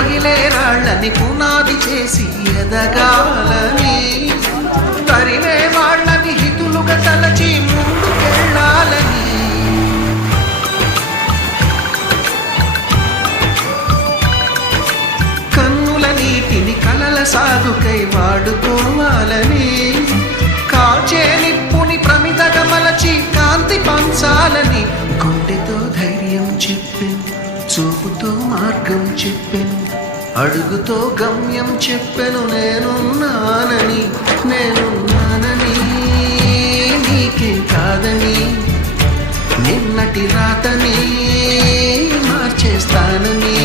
పగిలే రాళ్ళని పునాది చేసి ఎదగాలని, తరిమే వాళ్ళని హితులుగా తలచి ముందుకెళ్ళాలని. కన్నుల నీటిని కలల సాగుకై వాడుకోవాలని, కాచే నిప్పుని ప్రమిదగా మలచి కాంతి పంచాలని. గుండెతో ధైర్యం చెప్పెను, చూపుతో మార్గం చెప్పెను, అడుగుతో గమ్యం చెప్పెను. నేనున్నానని నీకే కాదని, నిన్నటి రాతని మార్చేస్తానని.